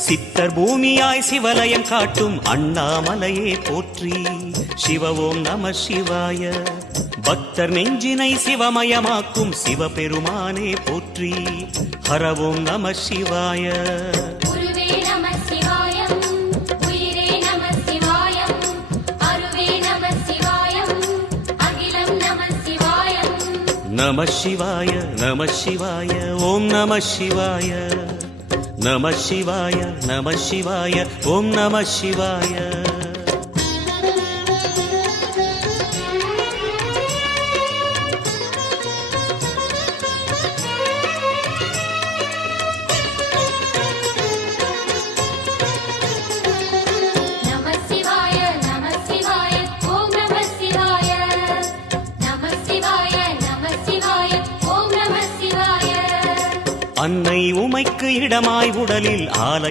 சித்தர் பூமியாய் சிவலயம் காட்டும் அண்ணாமலையே போற்றி. சிவ ஓம் நம சிவாய. பக்தர் நெஞ்சினை சிவமயமாக்கும் சிவபெருமானே போற்றி. ஹர ஓம் நம சிவாய. நம சிவாய நம சிவாய ஓம் நம சிவாய. நம சிவாய நம சிவாய ஓம் நம சிவாய. அன்னை உமைக்கு இடமாய் உடலில் ஆலை